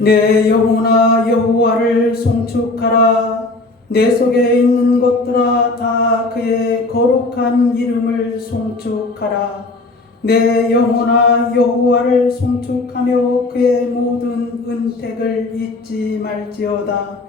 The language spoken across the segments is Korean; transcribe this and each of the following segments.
내 영혼아 여호와를 송축하라. 내 속에 있는 것들아 다 그의 거룩한 이름을 송축하라. 내 영혼아 여호와를 송축하며 그의 모든 은택을 잊지 말지어다.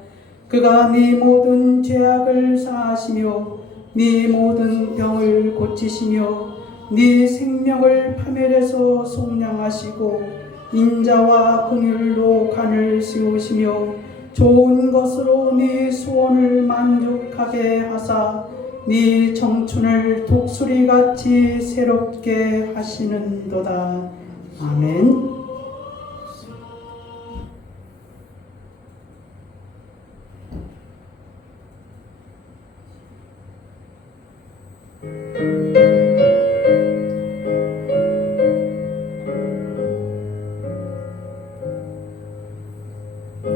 그가 네 모든 죄악을 사하시며 네 모든 병을 고치시며 네 생명을 파멸해서 속량하시고 인자와 긍휼로 간을 씌우시며 좋은 것으로 네 소원을 만족하게 하사 네 청춘을 독수리같이 새롭게 하시는도다. 아멘.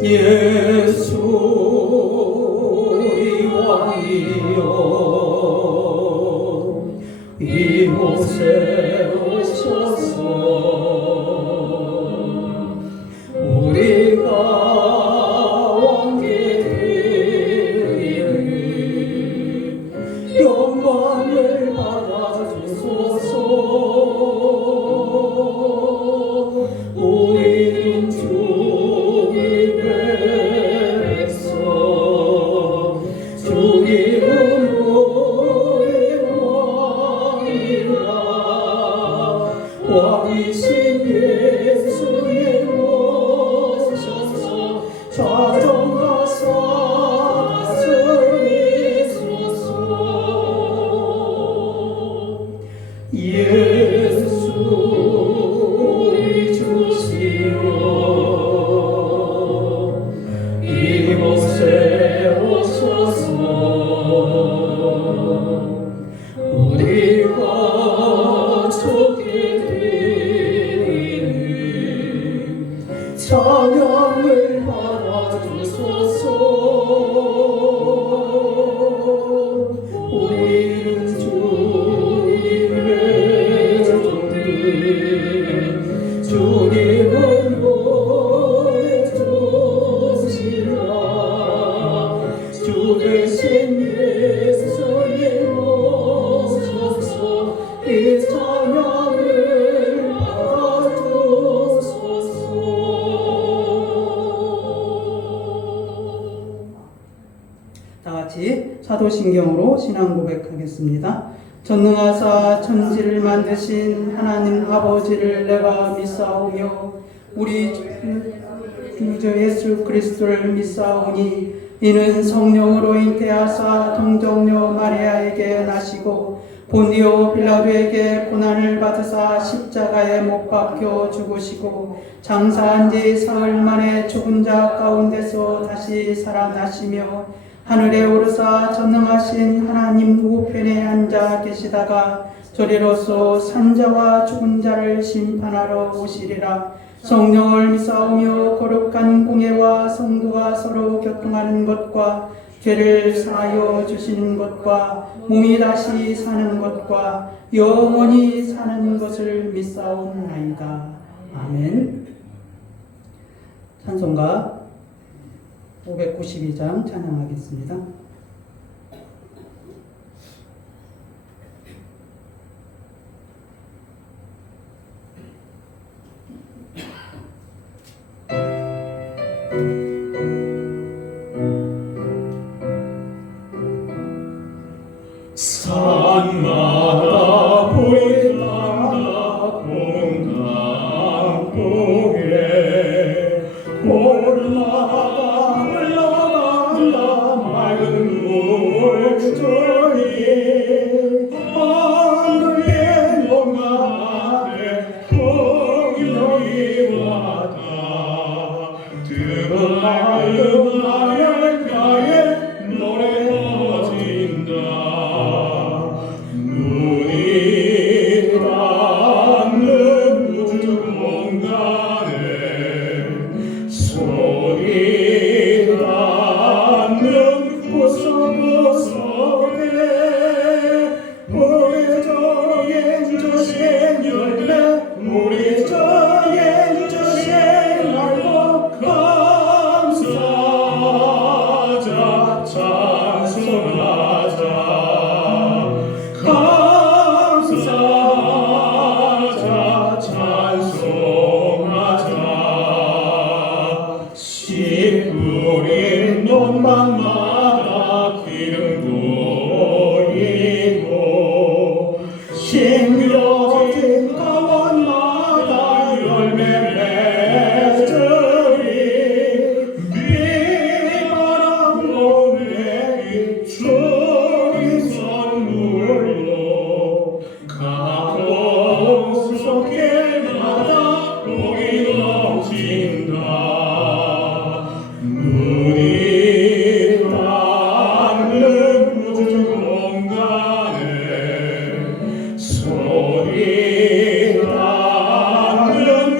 예수 이 왕이여 이곳에 오셔서 우리가 왕께 드리는 영광을 받아주소서. 우리는 주의 백성 주의 은혜의 왕이라. 왕이신 예수님 오셔서 좌정하사 다스리소서. 예수 우리 주시여 이곳에 오셔서 우리가 주께 드리는 찬양을 받아주소서. 우리는 주의 종들 주님은 노래 주시라. 주 대신 예수님 오셔서 이 찬양을 받아주소서. 다같이 사도신경으로 신앙 고백하겠습니다. 전능하사 천지를 만드신 하나님 아버지를 내가 믿사오며 우리 주 예수 그리스도를 믿사오니 이는 성령으로 잉태하사 동정녀 마리아에게 나시고 본디오 빌라도에게 고난을 받으사 십자가에 못 박혀 죽으시고 장사한 지 사흘 만에 죽은 자 가운데서 다시 살아나시며 하늘에 오르사 전능하신 하나님 우편에 앉아 계시다가 저리로서 산자와 죽은 자를 심판하러 오시리라. 성령을 믿사오며 거룩한 공예와 성도가 서로 교통하는 것과 죄를 사하여 주시는 것과 몸이 다시 사는 것과 영원히 사는 것을 믿사옵나이다. 아멘. 찬송가 592장 찬양하겠습니다. 산마다 보인다 공강폭에 오르막아 흘러간다 맑은 물줄이 하늘의 용암에 풍경이 왔다 뜨거운 하늘가에 노래 퍼진다. 눈이 닿는 우주 공간에 소리 닿는 구석구석에 우리 정엔 주신 열매 우리 정엔 주신 날곡한 방마다 기름 보이고 심겨진 가원마다 열매 맺으리 비바람 몸에 주린 선물로 가동 속에마다 복이 넘친다 눈이 닿는 우주 공간에 소리 닿는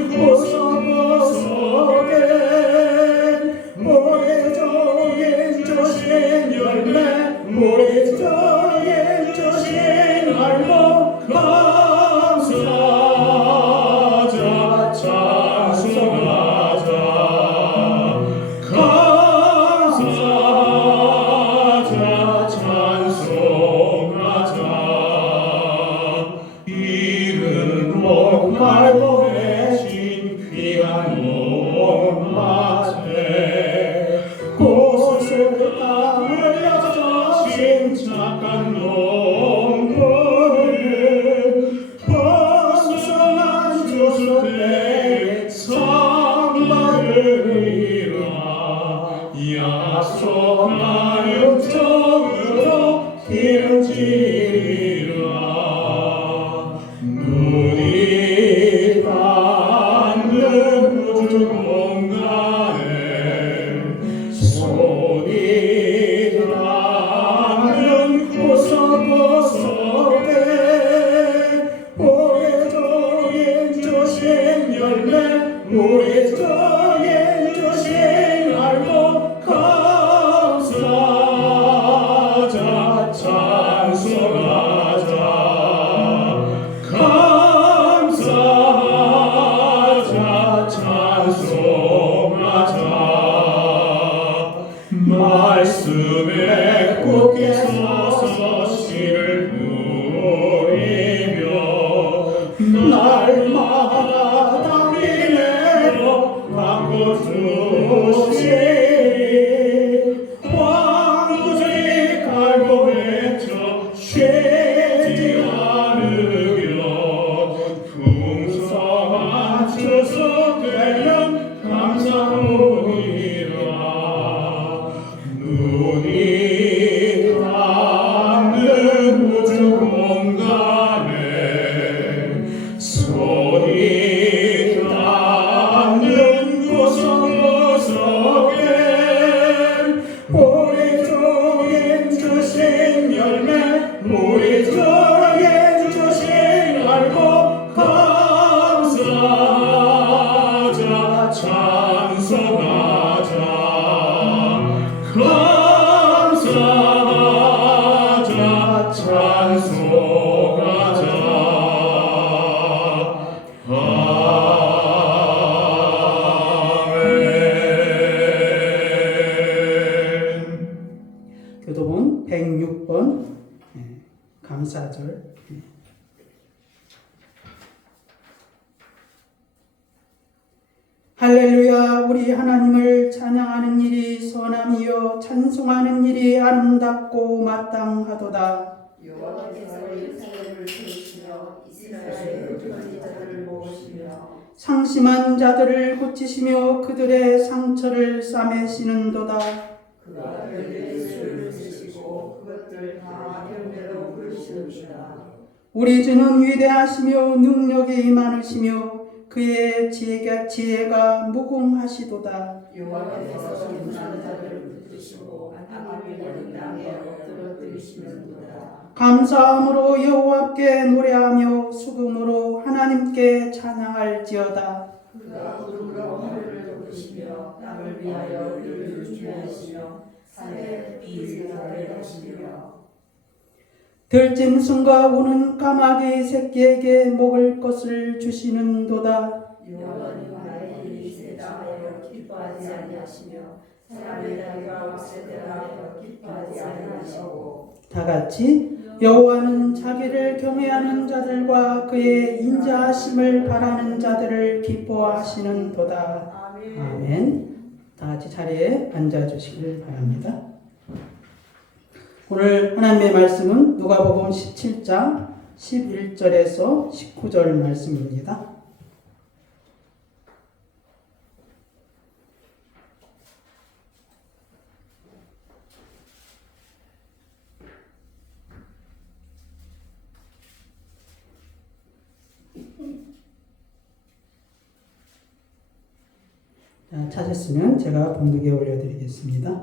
구석구석에 모래종일 조신 열매 모래종일 조신 알고 감사하자 찬송하자 감사하자 찬송하자 이른 목말고 해신 귀한 몸맛에 꽃을 땅을 여신 착한 농부를 풍성한 주소대에 선물을 이루어 약속한 육적으로 기름지리라 눈이 닿는 우주 공간에 소리 닿는 구석구석에 오래종일 주신 열매 오래종일 주신 알고 감사하자 찬송하자 감사하자 찬송하자 말씀에 굳게 서서 씨를 누리며 날마다 담비내로 바꿔 주시리 황구지 갈고 외쳐 쉬지 않으며 풍성한 주석되면 감사하리라 눈이 닿는 우주 공간에 소리 닿는 구석구석에 오래종일 주신 열매 오래종일 주신 알고 감사하자 찬송하자 감사하자 찬송하자 아멘. 교도본 106번 감사절. 할렐루야. 우리 하나님을 찬양하는 일이 선함이요 찬송하는 일이 아름답고 마땅하도다. 여호와께서 예루살렘을 세우시며 이스라엘의 편지자들을 모으시며 상심한 자들을 고치시며 그들의 상처를 싸매시는도다. 그가 별들의 수를 세시고 그것들 다 경배로 부르시느니라. 우리 주는 위대하시며 능력이 많으시며 그의 지혜가 무궁하시도다. 여호와께서 겸손한 자들을 붙드시고 악을 내는 땅에 엎드러뜨리시는도다. 감사함으로 여호와께 노래하며 수금으로 하나님께 찬양할지어다. 그가 구름으로 하늘을 덮으시며 땅을 위하여 비를 준비하시며 산에 빛을 나게 하시며 들짐승과 우는 까마귀 새끼에게 먹을 것을 주시는도다. 여호와는 나의 일이 세다하여 기뻐하지 아니하시며 사람의 다리가 왁세되하여 기뻐하지 아니하시고 다 같이 여호와는 자기를 경외하는 자들과 그의 인자하심을 바라는 자들을 기뻐하시는도다. 아멘. 다 같이 자리에 앉아 주시길 바랍니다. 오늘 하나님의 말씀은 누가복음 17장 11절에서 19절 말씀입니다. 찾았으면 제가 봉독에 올려드리겠습니다.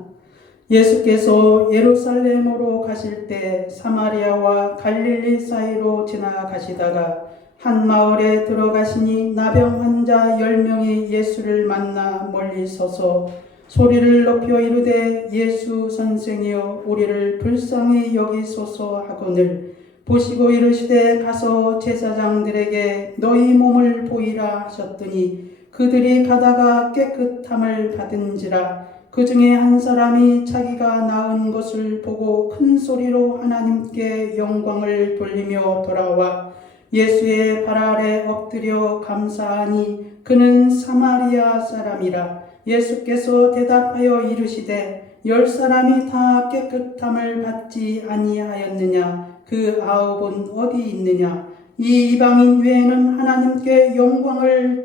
예수께서 예루살렘으로 가실 때 사마리아와 갈릴리 사이로 지나가시다가 한 마을에 들어가시니 나병 환자 10명이 예수를 만나 멀리 서서 소리를 높여 이르되 예수 선생이여 우리를 불쌍히 여기소서 하거늘 보시고 이르시되 가서 제사장들에게 너희 몸을 보이라 하셨더니 그들이 가다가 깨끗함을 받은지라. 그 중에 한 사람이 자기가 나은 것을 보고 큰 소리로 하나님께 영광을 돌리며 돌아와 예수의 발 아래 엎드려 감사하니 그는 사마리아 사람이라. 예수께서 대답하여 이르시되 10사람이 다 깨끗함을 받지 아니하였느냐? 그 9은 어디 있느냐? 이 이방인 외에는 하나님께 영광을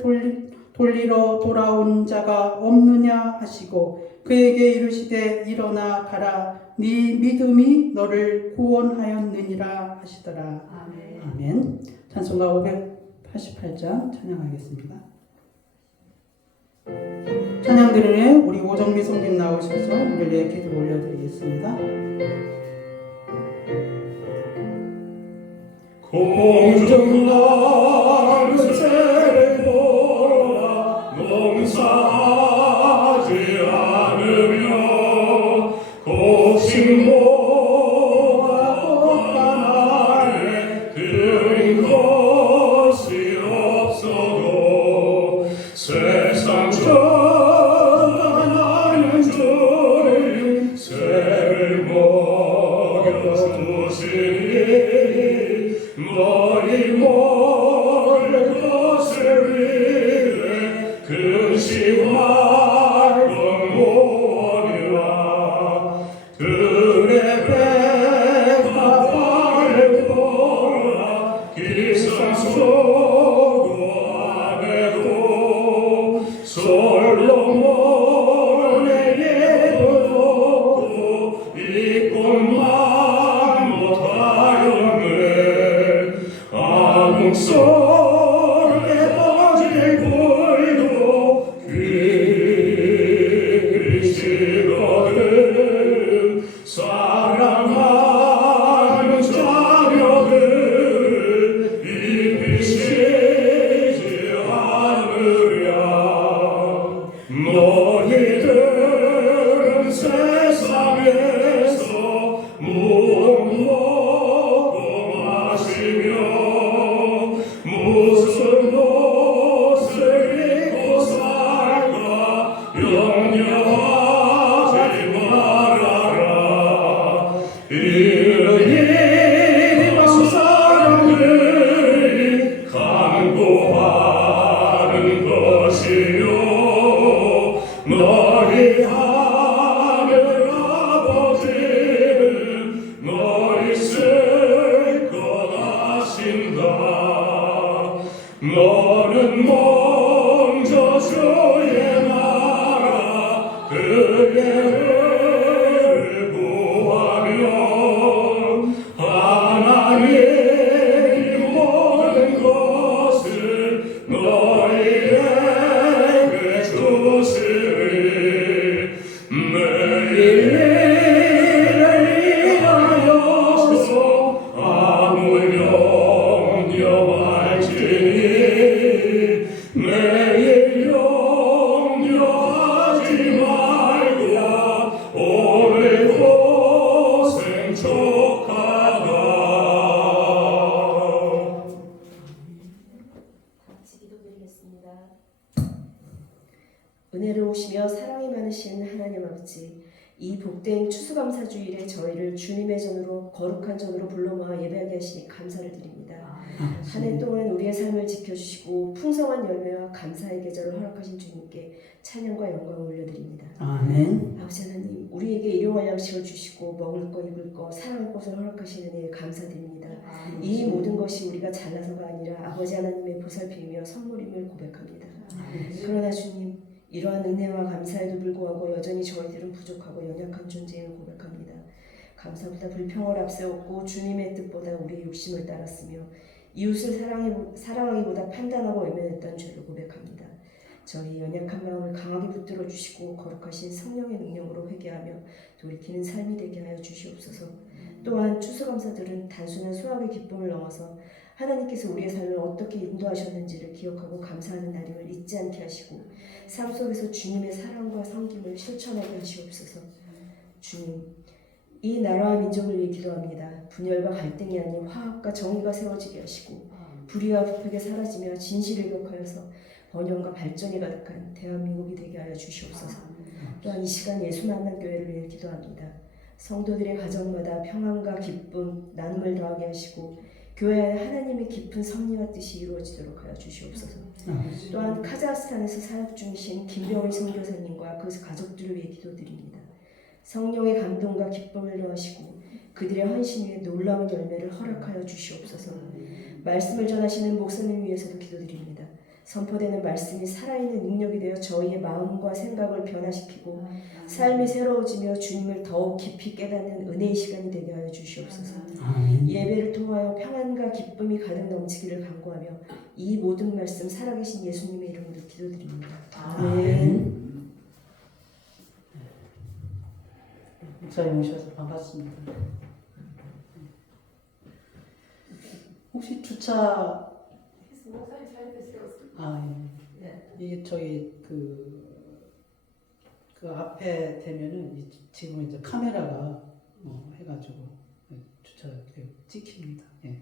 돌리러 돌아온 자가 없느냐 하시고 그에게 이르시되 일어나 가라 네 믿음이 너를 구원하였느니라 하시더라. 아멘. 아멘. 찬송가 588장 찬양하겠습니다. 찬양 드리네 우리 오정미 성님 나오셔서 우리의 기도 올려드리겠습니다. 공중나는 새를 보라 농사하지 않으며 곡식모가 꽃간 아래 들인 것이 없어도 세상 전하는 주님 새를 먹여주시니 너희 먹을 것을 위해 근심할 건 무엇이라. 들의 배가 발을 보라 기상소고 안에도 솔로몬의 예보도 이 꽃만 못하였네. 아궁 속에 꺼질 불도 귀시거든. 사랑하는 자녀들 입히시지 않으랴. 너희들은 세상에서 무엇 먹고 마시며 무슨 옷을 입고 살까 염려하지 말아라. 이는 이방 사람들이 간구하는 것이요 너희 하늘 아버지는 너희 쓸 것 아신다. 너는 먼저 주의 나라 그의 의를 구하면 하나님이 모든 것을 너희에게 주시리. 매일 일을 위하여서 아무 염려 말지니 매일 염려하지 말고 오늘 고생 족하다. 같이 기도드리겠습니다. 은혜로우시며 사랑이 많으신 하나님 아버지, 이 복된 추수감사주일에 저희를 주님의 전으로 거룩한 전으로 불러 모아 예배하게 하시니 감사를 드립니다. 한 해 동안 우리의 삶을 지켜주시고 풍성한 열매와 감사의 계절을 허락하신 주님께 찬양과 영광을 올려드립니다. 아멘. 아버지 하나님, 우리에게 일용할 양식을 주시고 먹을 거 입을 거 사랑할 것을 허락하시는 은혜에 감사드립니다. 이 모든 것이 우리가 잘나서가 아니라 아버지 하나님의 보살핌이며 선물임을 고백합니다. 그러나 주님, 이러한 은혜와 감사에도 불구하고 여전히 저희들은 부족하고 연약한 존재임을 고백합니다. 감사보다 불평을 앞세웠고 주님의 뜻보다 우리의 욕심을 따랐으며 이웃을 사랑하기보다 판단하고 외면했던 죄를 고백합니다. 저희 연약한 마음을 강하게 붙들어 주시고 거룩하신 성령의 능력으로 회개하며 돌이키는 삶이 되게 하여 주시옵소서. 또한 추수감사들은 단순한 수확의 기쁨을 넘어서 하나님께서 우리의 삶을 어떻게 인도하셨는지를 기억하고 감사하는 날임을 잊지 않게 하시고 삶 속에서 주님의 사랑과 섬김을 실천하게 하시옵소서. 주님, 이 나라와 민족을 위해 기도합니다. 분열과 갈등이 아닌 화합과 정의가 세워지게 하시고 불의와 부패가 사라지며 진실을 격하여서 번영과 발전이 가득한 대한민국이 되게 하여 주시옵소서. 또한 이 시간 예수 만난 교회를 위해 기도합니다. 성도들의 가정마다 평안과 기쁨, 나눔을 더하게 하시고 교회 안에 하나님의 깊은 섭리와 뜻이 이루어지도록 하여 주시옵소서. 또한 카자흐스탄에서 사역 중이신 김병일 선교사님과 그 가족들을 위해 기도드립니다. 성령의 감동과 기쁨을 더하시고 그들의 헌신 위에 놀라운 열매를 허락하여 주시옵소서. 말씀을 전하시는 목사님 위해서도 기도드립니다. 선포되는 말씀이 살아있는 능력이 되어 저희의 마음과 생각을 변화시키고 삶이 새로워지며 주님을 더욱 깊이 깨닫는 은혜의 시간이 되게 하여 주시옵소서. 예배를 통하여 평안과 기쁨이 가득 넘치기를 간구하며 이 모든 말씀 살아계신 예수님의 이름으로 기도드립니다. 아멘. 목사님 오셔서 반갑습니다. 혹시 주차 목사님 잘 되세요. 이게 저희 그 앞에 되면은 지금 이제 카메라가 해가지고 주차 찍힙니다. 예.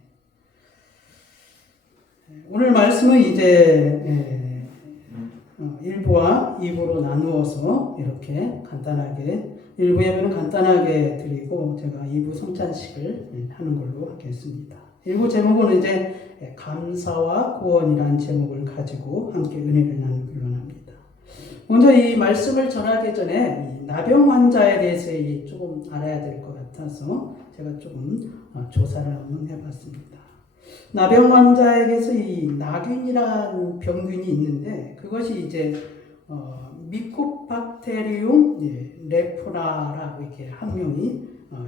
오늘 말씀은 이제 1부와 2부로 나누어서 이렇게 간단하게 1부 예배는 간단하게 드리고 제가 2부 성찬식을 하는 걸로 하겠습니다. 1부 제목은 이제 감사와 구원이라는 제목을 가지고 함께 은혜를 나누기로 합니다. 먼저 이 말씀을 전하기 전에 이 나병 환자에 대해서 조금 알아야 될 것 같아서 제가 조금 조사를 한번 해봤습니다. 나병 환자에게서 이 나균이라는 병균이 있는데 그것이 이제 미코박테리움 레프라라고 이렇게 학명이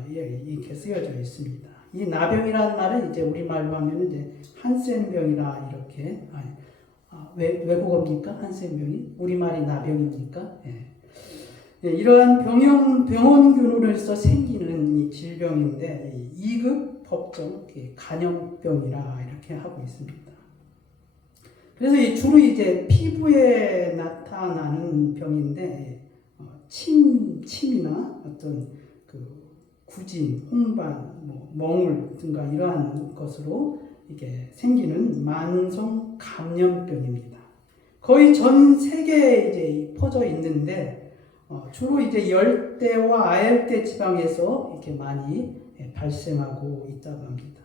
이렇게 쓰여져 있습니다. 이 나병이라는 말은 이제 우리말로 하면 이제 한센병이라 이렇게 외국어입니까? 한센병이 우리말이 나병입니까? 예, 이러한 병원균으로서 생기는 이 질병인데 2급 법정 간염병이라 이렇게 하고 있습니다. 그래서 주로 이제 피부에 나타나는 병인데 침이나 어떤 구진, 홍반, 멍울 등과 이러한 것으로 이게 생기는 만성 감염병입니다. 거의 전 세계에 이제 퍼져 있는데 주로 이제 열대와 아열대 지방에서 이렇게 많이 발생하고 있다고 합니다.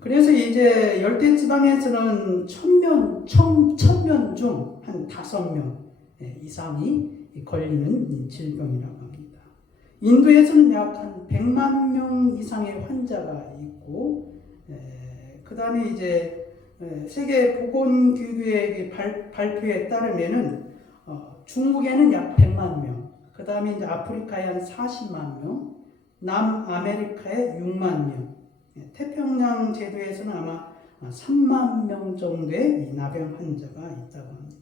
그래서 이제 열대 지방에서는 1000명 중 한 5명 이상이 걸리는 질병이라고 합니다. 인도에서는 약 한 100만 명 이상의 환자가 있고, 그 다음에 이제 세계 보건기구의 발표에 따르면은 중국에는 약 100만 명, 그 다음에 이제 아프리카에 한 40만 명, 남아메리카에 6만 명, 태평양 제도에서는 아마 3만 명 정도의 나병 환자가 있다고 합니다.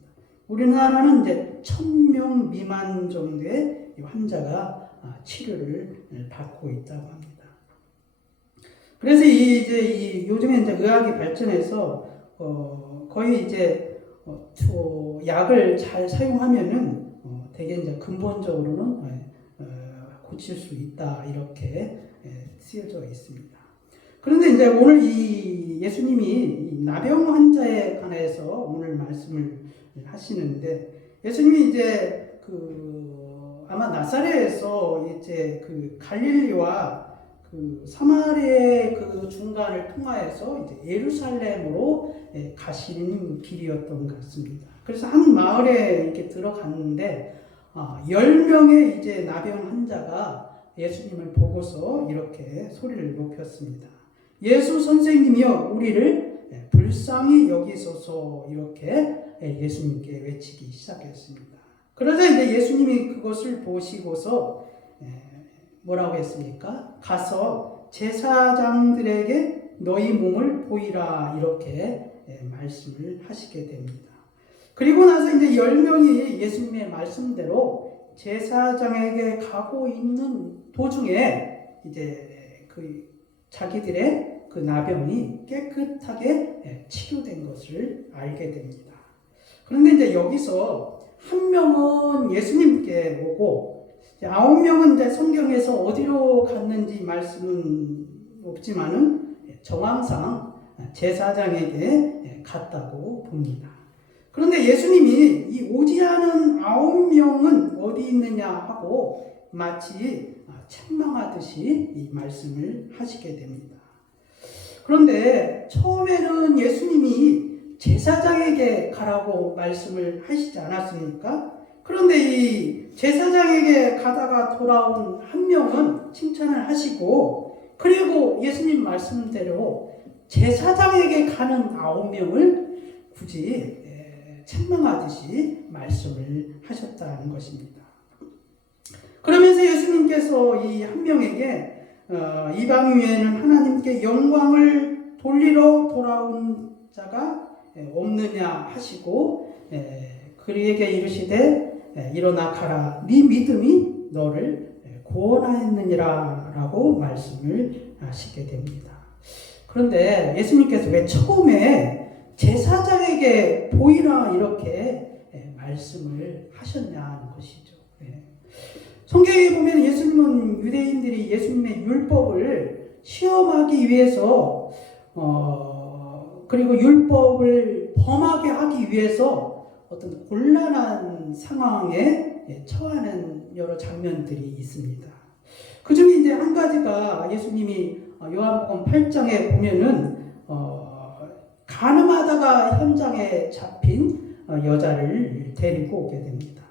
우리나라는 이제 1000명 미만 정도의 환자가 치료를 받고 있다고 합니다. 그래서 요즘에 이제 의학이 발전해서 거의 이제 약을 잘 사용하면은 되게 이제 근본적으로는 고칠 수 있다 이렇게 쓰여져 있습니다. 그런데 이제 오늘 이 예수님이 이 나병 환자에 관해서 오늘 말씀을 하시는데 예수님이 이제 아마 나사렛에서 이제 갈릴리와 그 사마리아의 그 중간을 통하여서 이제 예루살렘으로 가시는 길이었던 것 같습니다. 그래서 한 마을에 이렇게 들어갔는데 10명의 이제 나병 환자가 예수님을 보고서 이렇게 소리를 높였습니다. 예수 선생님이여 우리를 불쌍히 여기소서 이렇게 예수님께 외치기 시작했습니다. 그러자 이제 예수님이 그것을 보시고서 뭐라고 했습니까? 가서 제사장들에게 너희 몸을 보이라 이렇게 말씀을 하시게 됩니다. 그리고 나서 이제 10명이 예수님의 말씀대로 제사장에게 가고 있는 도중에 이제 그 자기들의 그 나병이 깨끗하게 치료된 것을 알게 됩니다. 그런데 이제 여기서 한 명은 예수님께 오고 9명은 이제 성경에서 어디로 갔는지 말씀은 없지만은 정황상 제사장에게 갔다고 봅니다. 그런데 예수님이 이 오지 않은 9명은 어디 있느냐 하고 마치 책망하듯이 이 말씀을 하시게 됩니다. 그런데 처음에는 예수님이 제사장에게 가라고 말씀을 하시지 않았습니까? 그런데 이 제사장에게 가다가 돌아온 한 명은 칭찬을 하시고 그리고 예수님 말씀대로 제사장에게 가는 9명을 굳이 책망하듯이 말씀을 하셨다는 것입니다. 그러면서 예수님께서 이 한 명에게 이방 위에는 하나님께 영광을 돌리러 돌아온 자가 없느냐 하시고 그에게 이르시되 일어나 가라 네 믿음이 너를 구원하였느니라 라고 말씀을 하시게 됩니다. 그런데 예수님께서 왜 처음에 제사장에게 보이라 이렇게 말씀을 하셨냐는 것이죠. 성경에 보면 예수님은 유대인들이 예수님의 율법을 시험하기 위해서 그리고 율법을 범하게 하기 위해서 어떤 곤란한 상황에 처하는 여러 장면들이 있습니다. 그 중에 이제 한 가지가 예수님이 요한복음 8장에 보면은 간음하다가 현장에 잡힌 여자를 데리고 오게 됩니다.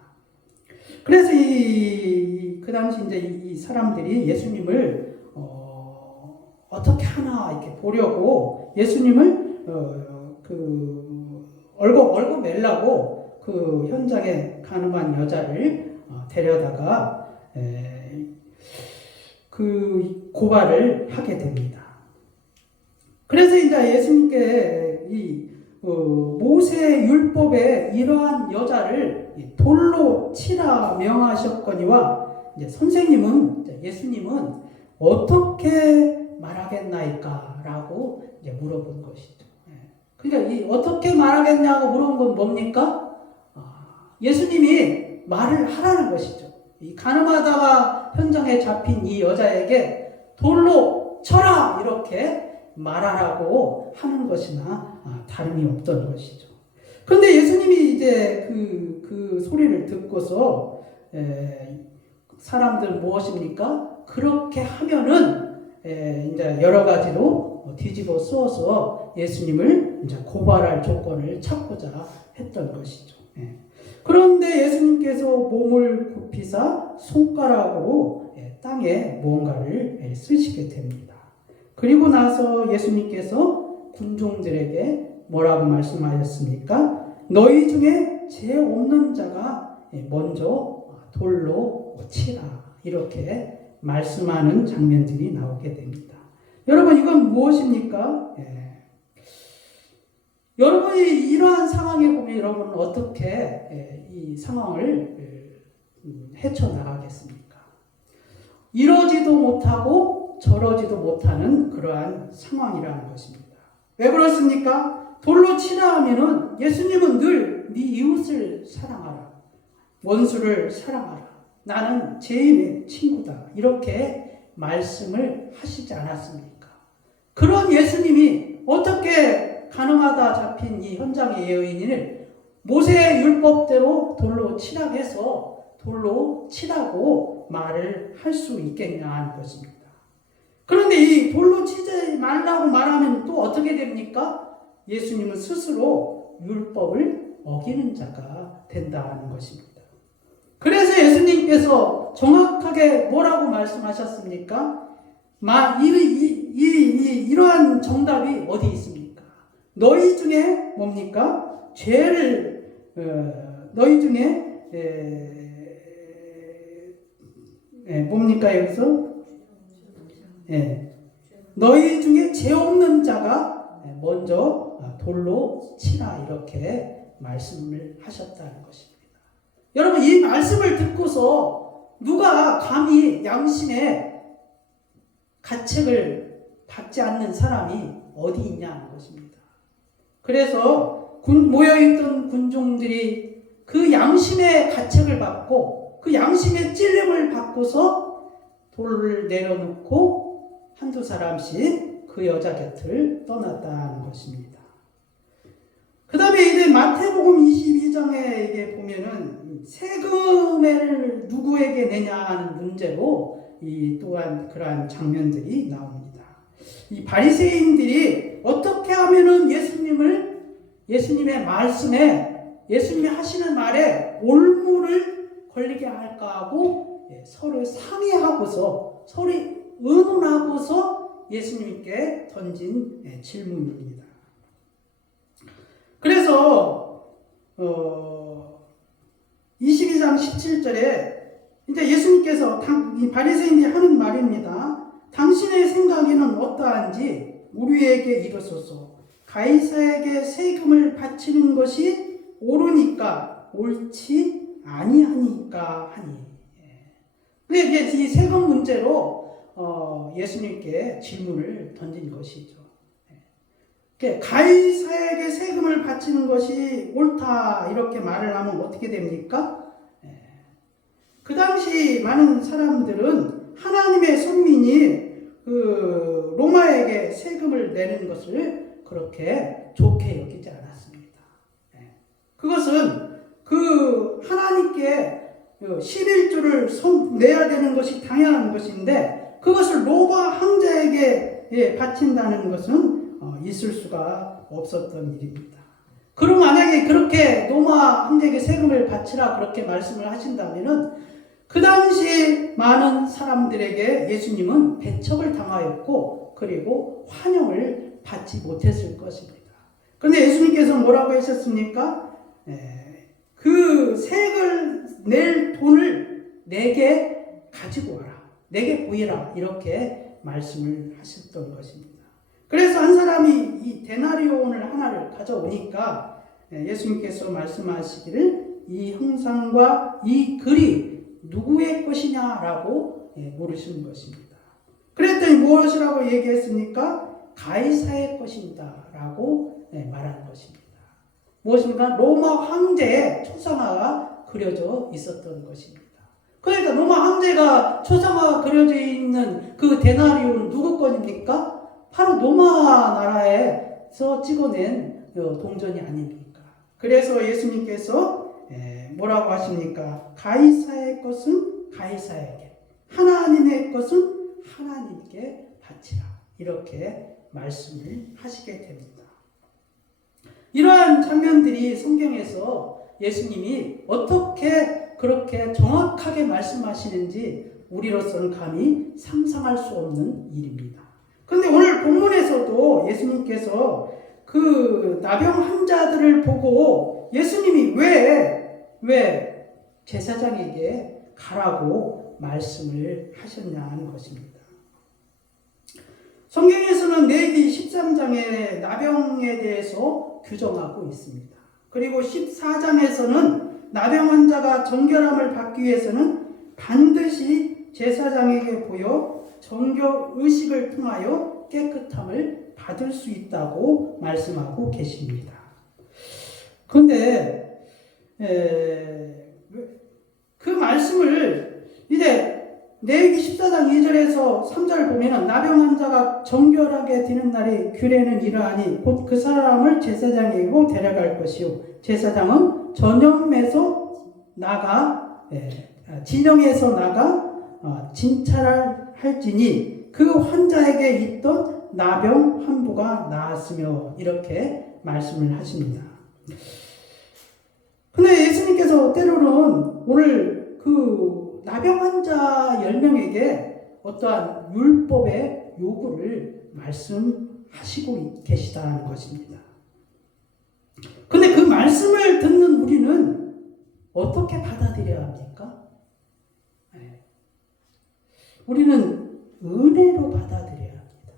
그래서 그 당시 이제 이 사람들이 예수님을 어떻게 하나 이렇게 보려고 예수님을 얼고 매려고 그 현장에 간음한 여자를 데려다가 그 고발을 하게 됩니다. 그래서 이제 예수님께 이 모세 율법에 이러한 여자를 돌로 치라 명하셨거니와 이제 선생님은 예수님은 어떻게 말하겠나이까라고 이제 물어본 것이죠. 그러니까 이 어떻게 말하겠냐고 물어본 건 뭡니까? 예수님이 말을 하라는 것이죠. 이 간음하다가 현장에 잡힌 이 여자에게 돌로 쳐라 이렇게 말하라고 하는 것이나 다름이 없던 것이죠. 그런데 예수님이 이제 그 소리를 듣고서 사람들 무엇입니까? 그렇게 하면은 이제 여러 가지로 뒤집어 쓰어서 예수님을 이제 고발할 조건을 찾고자 했던 것이죠. 그런데 예수님께서 몸을 굽히사 손가락으로 땅에 무언가를 쓰시게 됩니다. 그리고 나서 예수님께서 군종들에게 뭐라고 말씀하셨습니까? 너희 중에 죄 없는 자가 먼저 돌로 치라 이렇게 말씀하는 장면들이 나오게 됩니다. 여러분 이건 무엇입니까? 여러분이 이러한 상황에 보면 여러분은 어떻게 이 상황을 헤쳐나가겠습니까? 이러지도 못하고 저러지도 못하는 그러한 상황이라는 것입니다. 왜 그렇습니까? 돌로 치라 하면은 예수님은 늘 네 이웃을 사랑하라. 원수를 사랑하라. 나는 죄인의 친구다. 이렇게 말씀을 하시지 않았습니까? 그런 예수님이 어떻게 가늠하다 잡힌 이 현장의 여인을 모세의 율법대로 돌로 치라고 해서 돌로 치라고 말을 할 수 있겠냐 하는 것입니다. 그런데 이 돌로 치지 말라고 말하면 또 어떻게 됩니까? 예수님은 스스로 율법을 어기는 자가 된다는 것입니다. 그래서 예수님께서 정확하게 뭐라고 말씀하셨습니까? 이러한 정답이 어디 있습니까? 너희 중에 뭡니까? 너희 중에 뭡니까 여기서? 너희 중에 죄 없는 자가 먼저 돌로 치라 이렇게 말씀을 하셨다는 것입니다. 여러분 이 말씀을 듣고서 누가 감히 양심의 가책을 받지 않는 사람이 어디 있냐는 것입니다. 그래서 모여있던 군중들이 그 양심의 가책을 받고 그 양심의 찔림을 받고서 돌을 내려놓고 한두 사람씩 그 여자 곁을 떠났다는 것입니다. 그 다음에 이제 마태복음 22장에 이게 보면은 세금을 누구에게 내냐 하는 문제로 또한 그러한 장면들이 나옵니다. 이 바리새인들이 어떻게 하면은 예수님의 말씀에 예수님이 하시는 말에 올무를 걸리게 할까 하고 서로 상의하고서 서로 의논하고서 예수님께 던진 질문입니다. 그래서 22장 17절에 이제 예수님께서 이 바리새인이 하는 말입니다. 당신의 생각에는 어떠한지 우리에게 이르소서. 가이사에게 세금을 바치는 것이 옳으니까 옳지 아니하니까 하니. 근데 이제 이 세금 문제로 예수님께 질문을 던진 것이죠. 가이사에게 세금을 바치는 것이 옳다 이렇게 말을 하면 어떻게 됩니까? 그 당시 많은 사람들은 하나님의 손민이 로마에게 세금을 내는 것을 그렇게 좋게 여기지 않았습니다. 그것은 하나님께 11조를 내야 되는 것이 당연한 것인데 그것을 로마 황제에게 바친다는 것은 있을 수가 없었던 일입니다. 그럼 만약에 그렇게 로마 황제에게 세금을 바치라 그렇게 말씀을 하신다면은 그 당시 많은 사람들에게 예수님은 배척을 당하였고 그리고 환영을 받지 못했을 것입니다. 그런데 예수님께서 뭐라고 하셨습니까? 그 세금을 낼 돈을 내게 가지고 와라. 내게 보이라. 이렇게 말씀을 하셨던 것입니다. 그래서 한 사람이 이 데나리온을 하나를 가져오니까 예수님께서 말씀하시기를 이 형상과 이 글이 누구의 것이냐라고 물으신 것입니다. 그랬더니 무엇이라고 얘기했습니까? 가이사의 것입니다 라고 말한 것입니다. 무엇입니까? 로마 황제의 초상화가 그려져 있었던 것입니다. 그러니까 로마 황제가 초상화가 그려져 있는 그 데나리온은 누구 것입니까? 바로 로마 나라에서 찍어낸 동전이 아닙니까? 그래서 예수님께서 뭐라고 하십니까? 가이사의 것은 가이사에게, 하나님의 것은 하나님께 바치라. 이렇게 말씀을 하시게 됩니다. 이러한 장면들이 성경에서 예수님이 어떻게 그렇게 정확하게 말씀하시는지 우리로서는 감히 상상할 수 없는 일입니다. 그런데 오늘 본문에서도 예수님께서 그 나병 환자들을 보고 예수님이 왜 제사장에게 가라고 말씀을 하셨냐는 것입니다. 성경에서는 레위기 13장에 나병에 대해서 규정하고 있습니다. 그리고 14장에서는 나병 환자가 정결함을 받기 위해서는 반드시 제사장에게 보여 정결 의식을 통하여 깨끗함을 받을 수 있다고 말씀하고 계십니다. 그런데 그 말씀을 이제 레위기 14장 2절에서 3절 보면은 나병 환자가 정결하게 되는 날이 규례는 이러하니 곧 그 사람을 제사장에게로 데려갈 것이요 제사장은 진영에서 나가 진찰할지니 그 환자에게 있던 나병 한 부가 나았으며 이렇게 말씀을 하십니다. 근데 예수님께서 때로는 오늘 그 나병 환자 10명에게 어떠한 율법의 요구를 말씀하시고 계시다는 것입니다. 근데 그 말씀을 듣는 우리는 어떻게 받아들여야 합니까? 우리는 은혜로 받아들여야 합니다.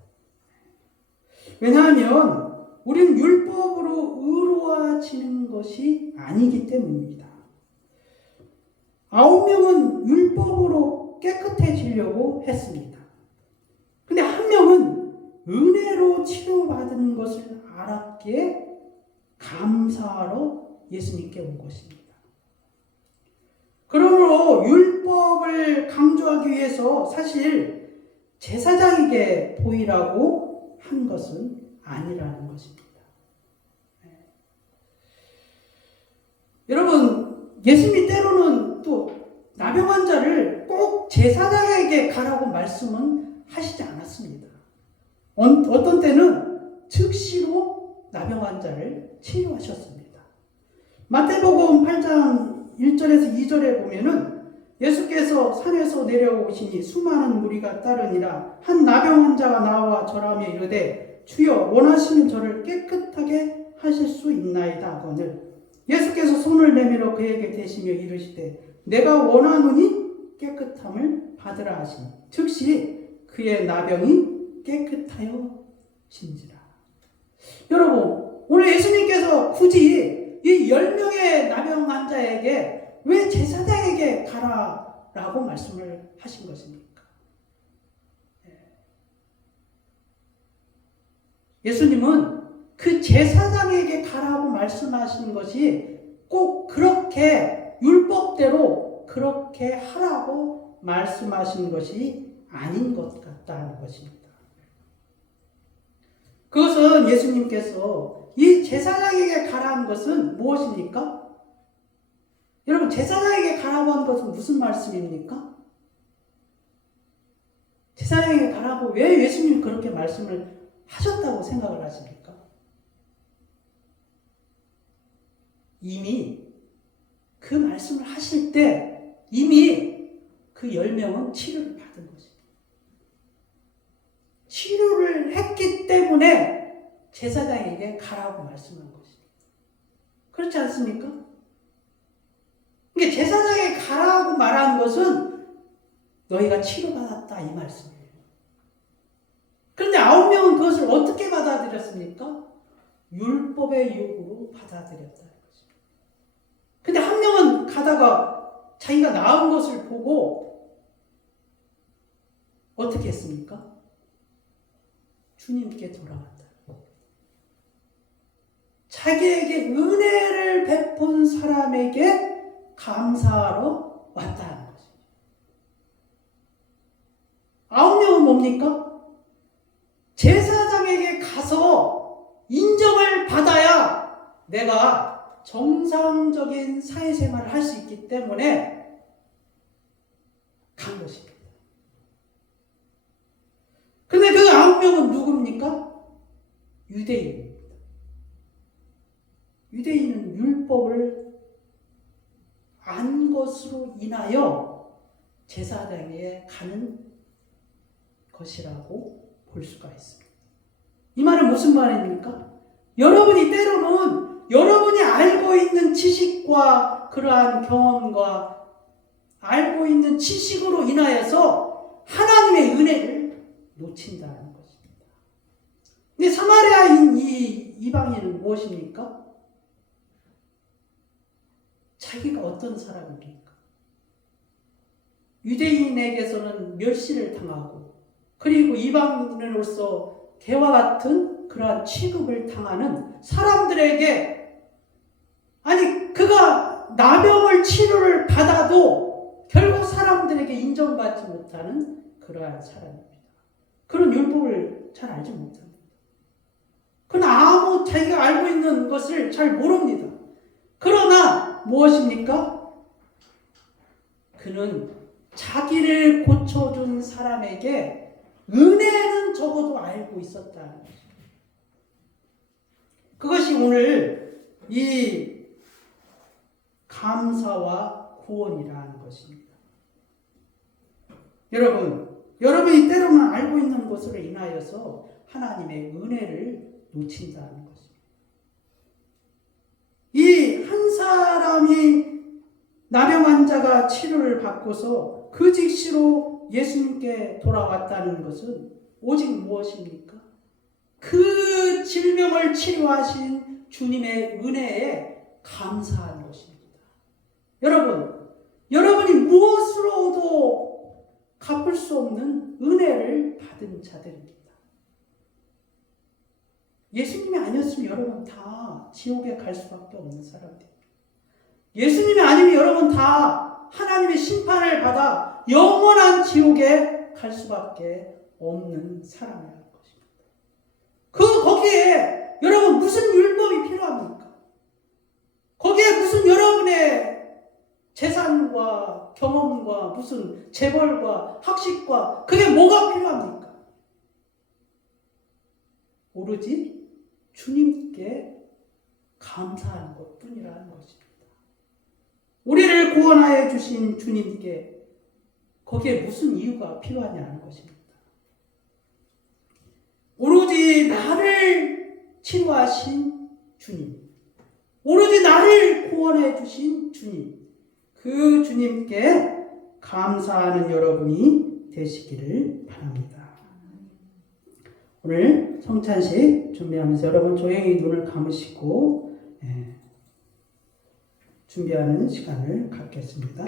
왜냐하면 우리는 율법으로 의로워지는 것이 아니기 때문입니다. 9명은 율법으로 깨끗해지려고 했습니다. 근데 한 명은 은혜로 치료받은 것을 알았기에 감사하러 예수님께 온 것입니다. 그러므로 율법을 강조하기 위해서 사실 제사장에게 보이라고 한 것은 아니라는 것입니다. 여러분, 예수님이 때로는 또 나병 환자를 꼭 제사장에게 가라고 말씀은 하시지 않았습니다. 어떤 때는 즉시로 나병 환자를 치료하셨습니다. 마태복음 8장 1절에서 2절에 보면은 예수께서 산에서 내려오시니 수많은 무리가 따르니라. 한 나병 환자가 나와 절하며 이르되 주여 원하시는 저를 깨끗하게 하실 수 있나이다 하거늘 예수께서 손을 내밀어 그에게 대시며 이르시되 내가 원하노니 깨끗함을 받으라 하시니 즉시 그의 나병이 깨끗하여 진지라. 여러분, 오늘 예수님께서 굳이 이 10명의 나병 환자에게 왜 제사장에게 가라라고 말씀을 하신 것입니까? 예수님은 그 제사장에게 가라고 말씀하신 것이 꼭 그렇게 율법대로 그렇게 하라고 말씀하신 것이 아닌 것 같다는 것입니다. 그것은 예수님께서 이 제사장에게 가라는 것은 무엇입니까? 여러분, 제사장에게 가라고 한 것은 무슨 말씀입니까? 제사장에게 가라고 왜 예수님이 그렇게 말씀을 하셨다고 생각을 하십니까? 이미 그 말씀을 하실 때 이미 그 10명은 치료를 받은 것입니다. 치료를 했기 때문에 제사장에게 가라고 말씀한 것입니다. 그렇지 않습니까? 그러니까 제사장에게 가라고 말한 것은 너희가 치료받았다 이 말씀이에요. 그런데 9명은 그것을 어떻게 받아들였습니까? 율법의 요구로 받아들였다는 것입니다. 근데 한 명은 가다가 자기가 나은 것을 보고 어떻게 했습니까? 주님께 돌아왔다. 자기에게 은혜를 베푼 사람에게 감사하러 왔다는 것입니다. 9명은 뭡니까? 제사장에게 가서 인정을 받아야 내가 정상적인 사회생활을 할 수 있기 때문에 간 것입니다. 근데 그 9명은 누굽니까? 유대인입니다. 유대인은 율법을 안 것으로 인하여 제사장에게 가는 것이라고 볼 수가 있습니다. 이 말은 무슨 말입니까? 여러분이 때로는 여러분이 알고 있는 지식과 그러한 경험과 알고 있는 지식으로 인하여서 하나님의 은혜를 놓친다는 것입니다. 근데 사마리아인 이 이방인은 무엇입니까? 자기가 어떤 사람입니까? 유대인에게서는 멸시를 당하고 그리고 이방인으로서 개와 같은 그러한 취급을 당하는 사람들에게 아니 그가 나병을 치료를 받아도 결국 사람들에게 인정받지 못하는 그러한 사람입니다. 그런 율법을 잘 알지 못합니다. 그는 아무 자기가 알고 있는 것을 잘 모릅니다. 그러나 무엇입니까? 그는 자기를 고쳐준 사람에게 은혜는 적어도 알고 있었다는 것입니다. 그것이 오늘 이 감사와 구원이라는 것입니다. 여러분이 때로는 알고 있는 것으로 인하여서 하나님의 은혜를 놓친다는 것입니다. 이 한 사람이 나병 환자가 치료를 받고서 그 즉시로 예수님께 돌아왔다는 것은 오직 무엇입니까? 그 질병을 치료하신 주님의 은혜에 감사한 것입니다. 여러분이 무엇으로도 갚을 수 없는 은혜를 받은 자들입니다. 예수님이 아니었으면 여러분 다 지옥에 갈 수밖에 없는 사람들입니다. 예수님이 아니면 여러분 다 하나님의 심판을 받아 영원한 지옥에 갈 수밖에 없는 사람이라는 것입니다. 거기에 여러분 무슨 율법이 필요합니까? 거기에 무슨 여러분의 재산과 경험과 무슨 재벌과 학식과 그게 뭐가 필요합니까? 오로지 주님께 감사하는 것뿐이라는 것입니다. 우리를 구원하여 주신 주님께 거기에 무슨 이유가 필요하냐는 것입니다. 오로지 나를 치료하신 주님, 오로지 나를 구원해 주신 주님, 그 주님께 감사하는 여러분이 되시기를 바랍니다. 오늘 성찬식 준비하면서 여러분 조용히 눈을 감으시고 준비하는 시간을 갖겠습니다.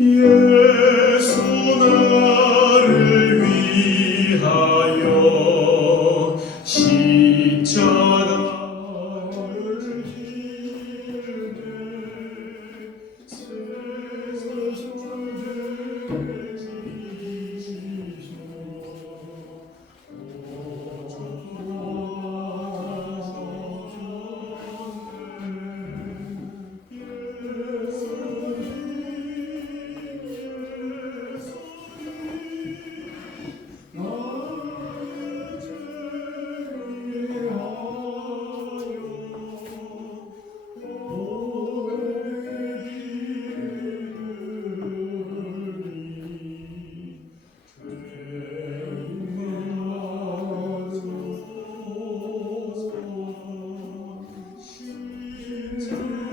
예수 나를 위하여 십자가를 지르되 세상을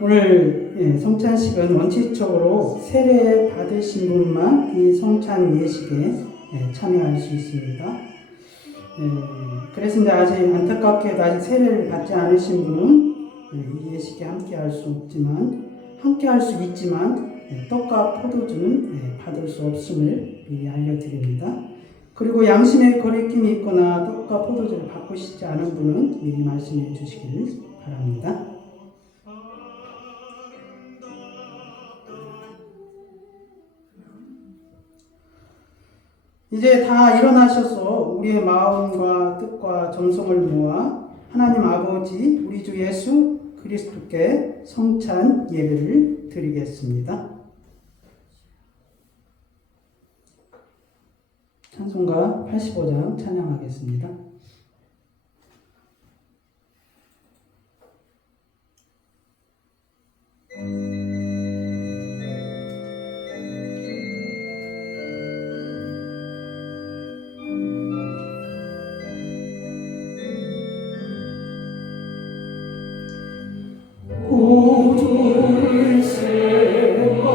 오늘 성찬식은 원칙적으로 세례 받으신 분만 이 성찬 예식에 참여할 수 있습니다. 그래서 이제 아직 안타깝게도 아직 세례를 받지 않으신 분은 이 예식에 함께할 수 없지만 함께할 수 있지만 떡과 포도주는 받을 수 없음을 미리 알려드립니다. 그리고 양심의 거리낌이 있거나 떡과 포도주를 받고 싶지 않은 분은 미리 말씀해 주시길 바랍니다. 이제 다 일어나셔서 우리의 마음과 뜻과 정성을 모아 하나님 아버지 우리 주 예수 그리스도께 성찬 예배를 드리겠습니다. 찬송가 85장 찬양하겠습니다. 구주를 생각나해도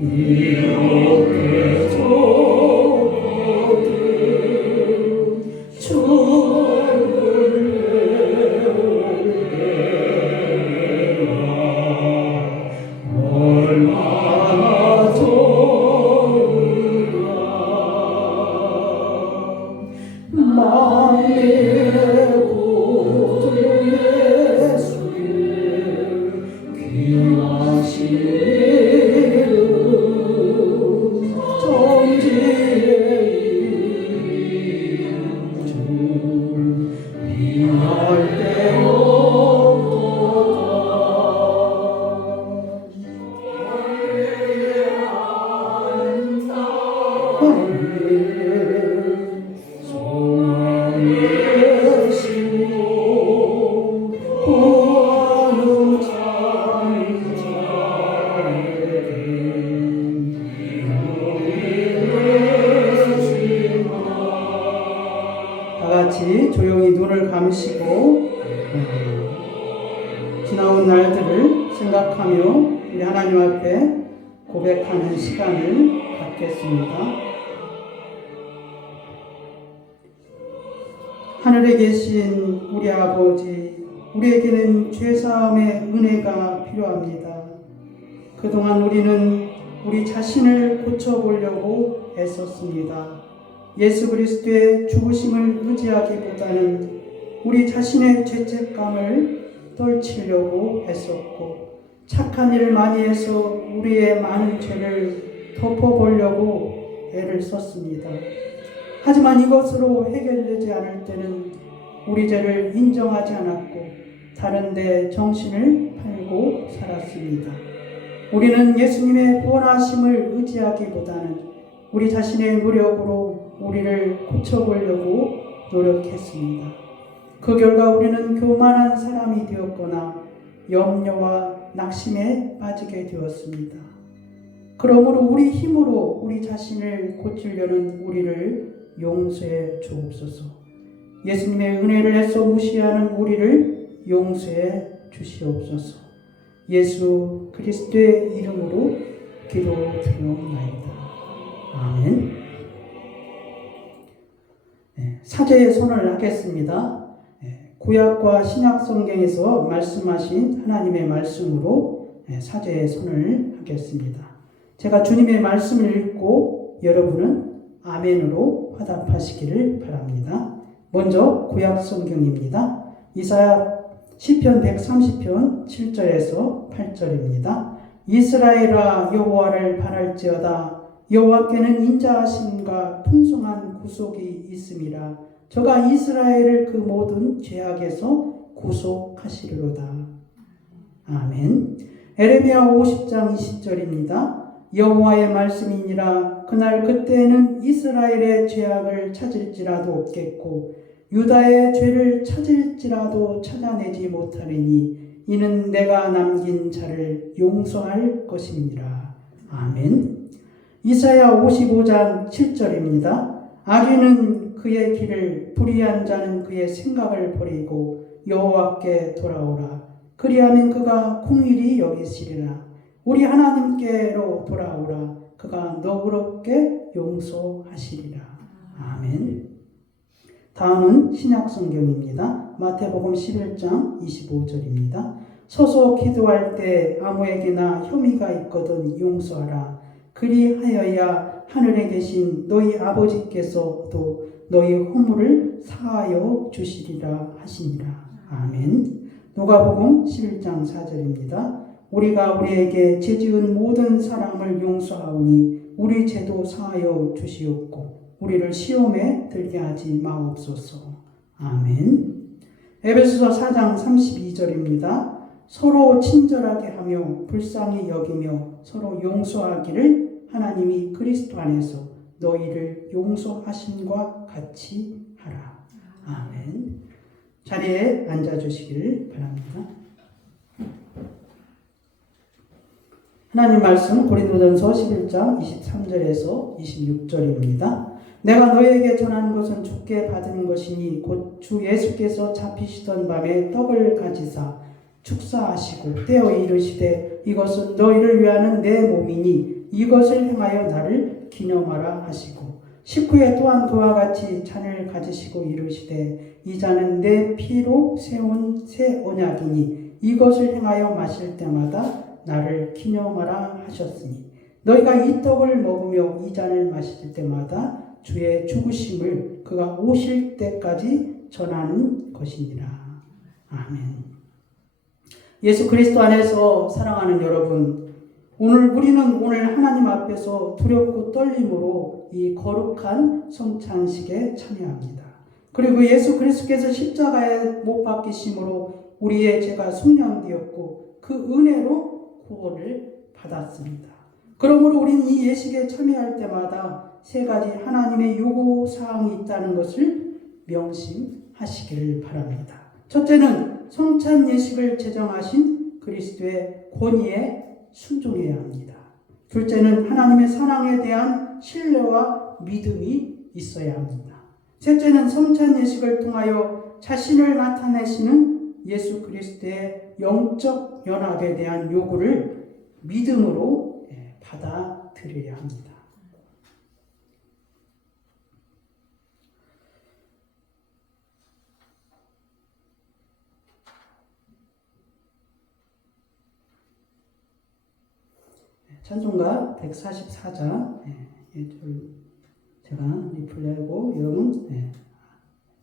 이렇게 줬거든 주를 내라 얼마나 좋으라 만민의 구주 예수 귀하시는 존재의 이름 비할 때 같이 조용히 눈을 감으시고 지나온 날들을 생각하며 우리 하나님 앞에 고백하는 시간을 갖겠습니다. 하늘에 계신 우리 아버지, 우리에게는 죄사함의 은혜가 필요합니다. 그동안 우리는 우리 자신을 고쳐보려고 애썼습니다. 예수 그리스도의 죽으심을 의지하기보다는 우리 자신의 죄책감을 떨치려고 했었고 착한 일을 많이 해서 우리의 많은 죄를 덮어보려고 애를 썼습니다. 하지만 이것으로 해결되지 않을 때는 우리 죄를 인정하지 않았고 다른 데 정신을 팔고 살았습니다. 우리는 예수님의 구원하심을 의지하기보다는 우리 자신의 노력으로 우리를 고쳐보려고 노력했습니다. 그 결과 우리는 교만한 사람이 되었거나 염려와 낙심에 빠지게 되었습니다. 그러므로 우리 힘으로 우리 자신을 고치려는 우리를 용서해 주옵소서. 예수님의 은혜를 애써 무시하는 우리를 용서해 주시옵소서. 예수 그리스도의 이름으로 기도드리옵나이다. 아멘. 사제의 손을 하겠습니다. 구약과 신약 성경에서 말씀하신 하나님의 말씀으로 사제의 손을 하겠습니다. 제가 주님의 말씀을 읽고 여러분은 아멘으로 화답하시기를 바랍니다. 먼저 구약 성경입니다. 이사야 시편 130편 7절에서 8절입니다. 이스라엘아 여호와를 바랄지어다. 여호와께는 인자하심과 풍성한 구속이 있음이라. 저가 이스라엘을 그 모든 죄악에서 구속하시리로다. 아멘. 에레미야 50장 20절입니다. 여호와의 말씀이니라. 그날 그때에는 이스라엘의 죄악을 찾을지라도 없겠고 유다의 죄를 찾을지라도 찾아내지 못하리니 이는 내가 남긴 자를 용서할 것입니다. 아멘. 이사야 55장 7절입니다. 악인은 그의 길을, 불의한 자는 그의 생각을 버리고 여호와께 돌아오라. 그리하면 그가 공의히 여기시리라. 우리 하나님께로 돌아오라. 그가 너그럽게 용서하시리라. 아멘. 다음은 신약 성경입니다. 마태복음 11장 25절입니다. 서서 기도할 때 아무에게나 혐의가 있거든 용서하라. 그리하여야 하늘에 계신 너희 아버지께서도 너희 허물을 사하여 주시리라 하시니라. 아멘. 누가복음 11장 4절입니다. 우리가 우리에게 죄지은 모든 사람을 용서하오니 우리 죄도 사하여 주시옵고 우리를 시험에 들게 하지 마옵소서. 아멘. 에베소서 4장 32절입니다. 서로 친절하게 하며 불쌍히 여기며 서로 용서하기를 하나님이 그리스도 안에서 너희를 용서하심과 같이 하라. 아멘. 자리에 앉아주시길 바랍니다. 하나님 말씀 고린도전서 11장 23절에서 26절입니다. 내가 너희에게 전한 것은 주께 받은 것이니 곧 주 예수께서 잡히시던 밤에 떡을 가지사 축사하시고 떼어 이르시되 이것은 너희를 위하는 내 몸이니 이것을 행하여 나를 기념하라 하시고 식후에 또한 그와 같이 잔을 가지시고 이르시되 이 잔은 내 피로 세운 새 언약이니 이것을 행하여 마실 때마다 나를 기념하라 하셨으니 너희가 이 떡을 먹으며 이 잔을 마실 때마다 주의 죽으심을 그가 오실 때까지 전하는 것이니라. 아멘. 예수 그리스도 안에서 사랑하는 여러분, 우리는 오늘 하나님 앞에서 두렵고 떨림으로 이 거룩한 성찬식에 참여합니다. 그리고 예수 그리스도께서 십자가에 못 박히심으로 우리의 죄가 속량되었고 그 은혜로 구원을 받았습니다. 그러므로 우리는 이 예식에 참여할 때마다 세 가지 하나님의 요구사항이 있다는 것을 명심하시기를 바랍니다. 첫째는 성찬 예식을 제정하신 그리스도의 권위에 순종해야 합니다. 둘째는 하나님의 사랑에 대한 신뢰와 믿음이 있어야 합니다. 셋째는 성찬 예식을 통하여 자신을 나타내시는 예수 그리스도의 영적 연합에 대한 요구를 믿음으로 받아들여야 합니다. 찬송가 144장 제가 리플레이하고 여러분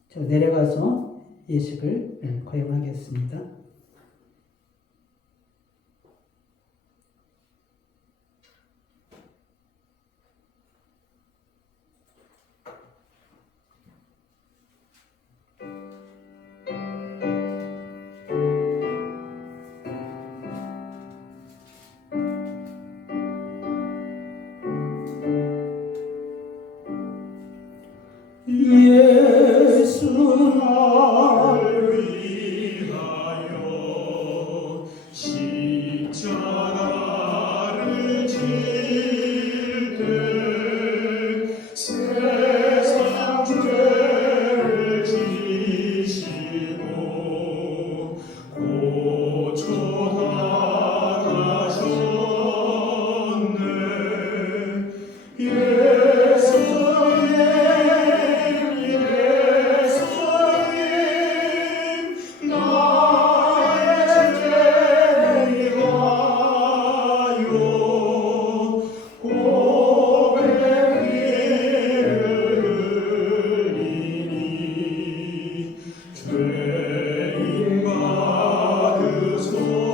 제가 내려가서 예식을 거행하겠습니다. 예수 나를 위하여 십자가를 질 때 세상 죄를 지시고 고쳐나가셨네. 죄인 받으소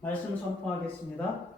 말씀 선포하겠습니다.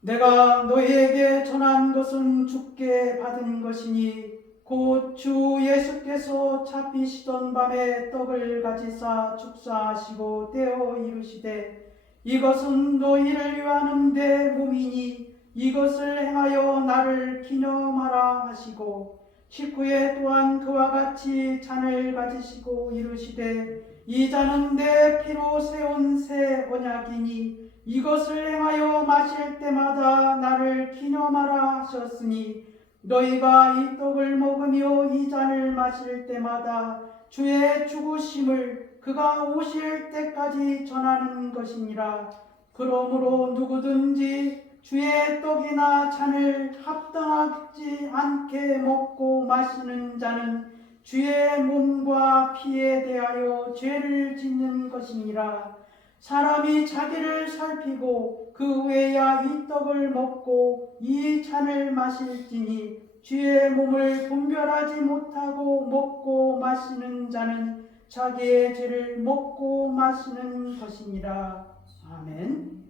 내가 너희에게 전한 것은 주께 받은 것이니 곧 주 예수께서 잡히시던 밤에 떡을 가지사 축사하시고 떼어 이르시되 이것은 너희를 위하는 내 몸이니 이것을 행하여 나를 기념하라 하시고 식후에 또한 그와 같이 잔을 가지시고 이르시되 이 잔은 내 피로 세운 새 언약이니 이것을 행하여 마실 때마다 나를 기념하라 하셨으니 너희가 이 떡을 먹으며 이 잔을 마실 때마다 주의 죽으심을 그가 오실 때까지 전하는 것이니라. 그러므로 누구든지 주의 떡이나 잔을 합당하지 않게 먹고 마시는 자는 주의 몸과 피에 대하여 죄를 짓는 것이니라. 사람이 자기를 살피고 그 후에야 이 떡을 먹고 이 잔을 마실지니 주의 몸을 분별하지 못하고 먹고 마시는 자는 자기의 죄를 먹고 마시는 것이니라. 아멘.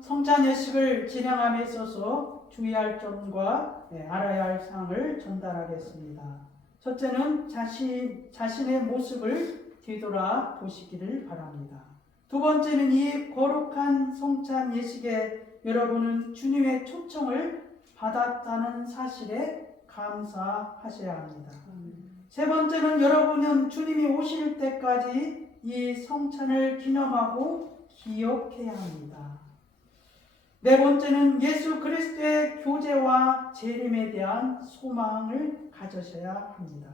성찬 예식을 진행함에 있어서 주의할 점과 알아야 할 사항을 전달하겠습니다. 첫째는 자신의 모습을 뒤돌아 보시기를 바랍니다. 두 번째는 이 거룩한 성찬 예식에 여러분은 주님의 초청을 받았다는 사실에 감사하셔야 합니다. 세 번째는 여러분은 주님이 오실 때까지 이 성찬을 기념하고 기억해야 합니다. 네 번째는 예수 그리스도의 교제와 재림에 대한 소망을 가져셔야 합니다.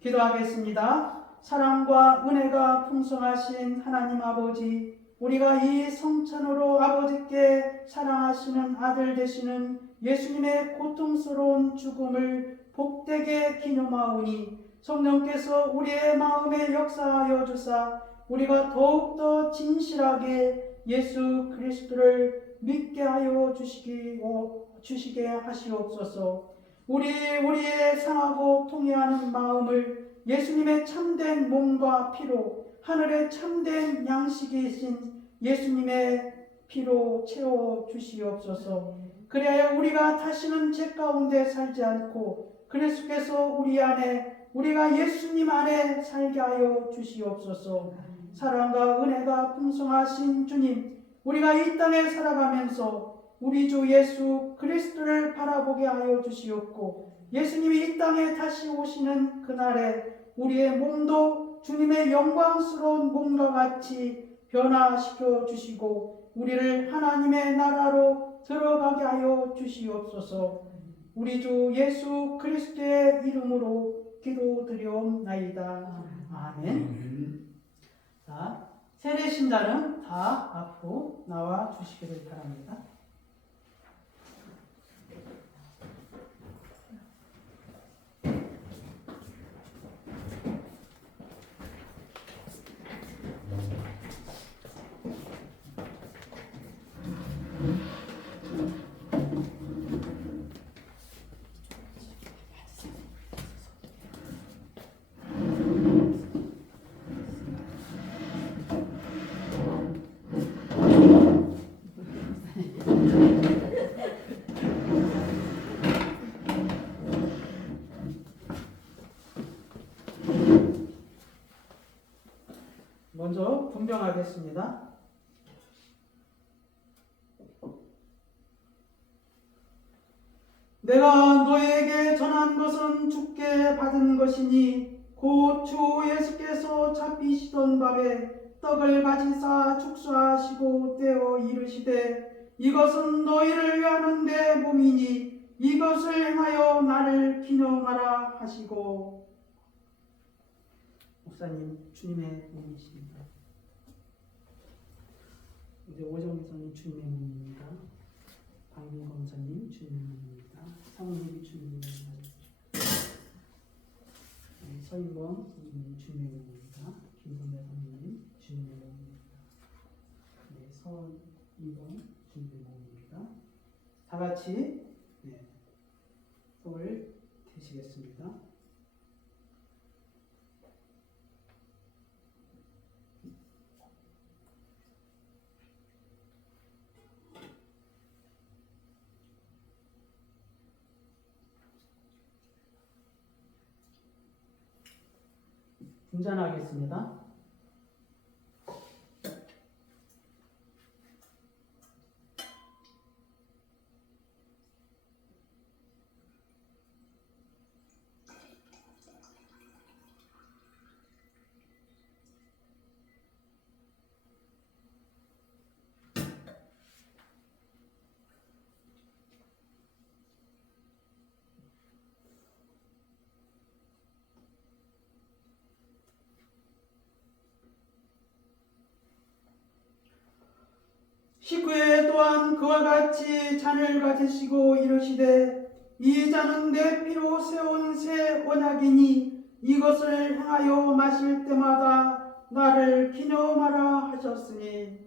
기도하겠습니다. 사랑과 은혜가 풍성하신 하나님 아버지, 우리가 이 성찬으로 아버지께 사랑하시는 아들 되시는 예수님의 고통스러운 죽음을 복되게 기념하오니 성령께서 우리의 마음에 역사하여 주사 우리가 더욱더 진실하게 예수 그리스도를 믿게 하여 주시게 하시옵소서. 우리의 상하고 통회하는 마음을 예수님의 참된 몸과 피로 하늘의 참된 양식이신 예수님의 피로 채워 주시옵소서. 그래야 우리가 다시는 죄 가운데 살지 않고 그리스도께서 우리 안에 우리가 예수님 안에 살게 하여 주시옵소서. 사랑과 은혜가 풍성하신 주님, 우리가 이 땅에 살아가면서 우리 주 예수 그리스도를 바라보게 하여 주시옵고 예수님이 이 땅에 다시 오시는 그날에 우리의 몸도 주님의 영광스러운 몸과 같이 변화시켜 주시고 우리를 하나님의 나라로 들어가게 하여 주시옵소서. 우리 주 예수 그리스도의 이름으로 기도드리옵나이다. 아멘. 자, 세례신자는 다 앞으로 나와 주시기를 바랍니다. 먼저 분명하겠습니다. 내가 너에게 전한 것은 주께 받은 것이니 곧 주 예수께서 잡히시던 밤에 떡을 가지사 축사하시고 떼어 이르시되 이것은 너희를 위하는 내 몸이니 이것을 행하여 나를 기념하라 하시고. 목사님, 주님의 몸이십니다. 이제 오정 목사님 주님의 몸입니다. 박민 검사님 주님의 몸입니다. 사모님이 주님의 몸입니다. 서인범 선생님 주님의 몸입니다. 김선배 선생님 주님의 몸입니다. 서인범 주님의 몸입니다. 다 같이 손을 대시겠습니다. 분잔하겠습니다. 식후에 또한 그와 같이 잔을 가지시고 이르시되 이 잔은 내 피로 세운 새 언약이니 이것을 행하여 마실 때마다 나를 기념하라 하셨으니.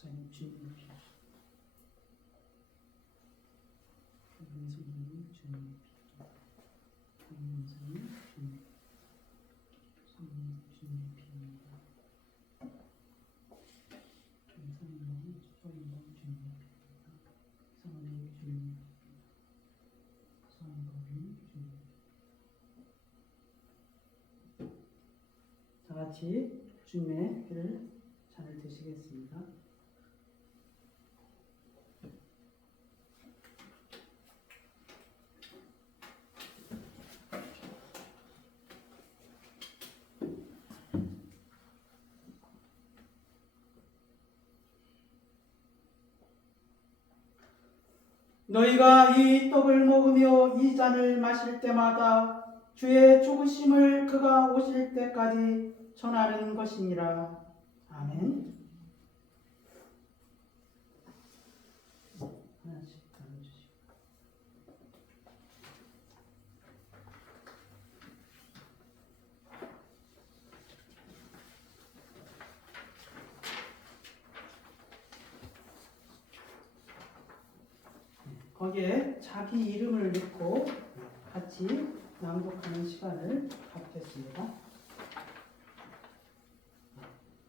목사님 주님의 피, 선생님 주님의 피, 박민선님 주님, 성님 주님의 피입니다. 김선님, 서인범 주님의 피입니다. 성님 주님의 피입니다. 서인범이 주님의 피입니다. 다 같이 주님의 피를 잔을 드시겠습니다. 너희가 이 떡을 먹으며 이 잔을 마실 때마다 주의 죽으심을 그가 오실 때까지 전하는 것이니라. 아멘. 하나씩 나눠주시고. 거기에 자기 이름을 넣고 같이 낭독하는 시간을 갖겠습니다.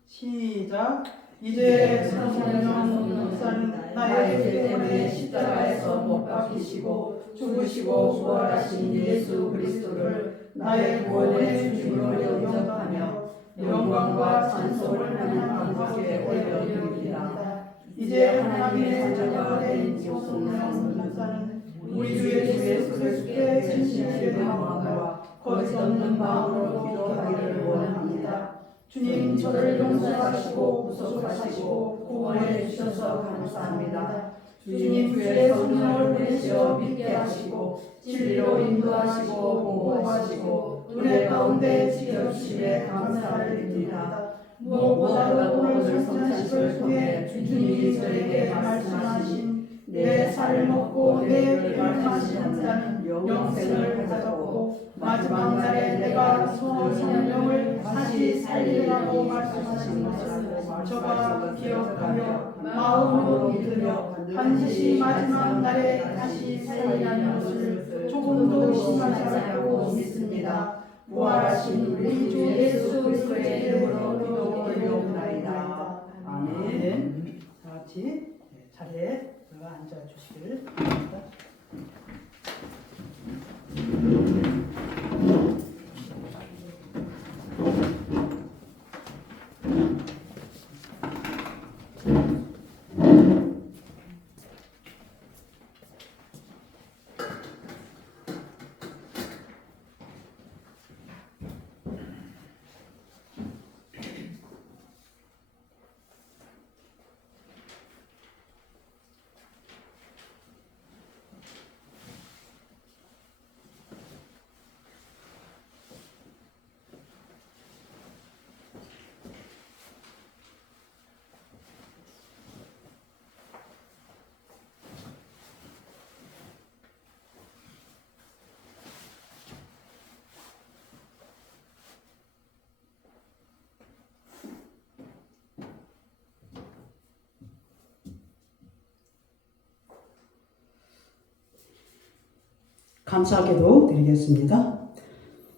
시작. 이제 성령 목사는 나의 죄 때문에 십자가에서 못 박히시고 죽으시고 부활하신 예수 그리스도를 나의 구원의 주님으로 영접하며 영광과 찬송을 하나님 아버지께 올려드립니다. 이제 하나님의 자녀가 된 성령 목사는 우리 주 예수 그리스도의 진실을 방황하라. 거짓 없는 마음으로 기도하기를 원합니다. 주님, 저를 용서하시고 구속하시고 구원해 주셔서 감사합니다. 주님, 주의 성령을 보내시어 믿게 하시고 진리로 인도하시고 보호하시고 은혜 가운데 지켜주시에 감사를 드립니다. 무엇보다도 오늘 성찬식을 통해 주님이 저에게 말씀하신 내 살을 먹고 내 피를 마시는 자는 영생을 가졌고 마지막 날에 내가 성령을 다시 살리라고 말씀하신 것을 저가 기억하며 마음으로 믿으며 반드시 마지막 날에 다시 살리라는 것을 조금도 의심하지 않고 믿습니다. 부활하신 우리 주 예수 그리스도의 이름으로 기도드리옵나이다. 아멘. 다 같이 자리에 앉아 주시기를 바랍니다. 감사하게도 드리겠습니다.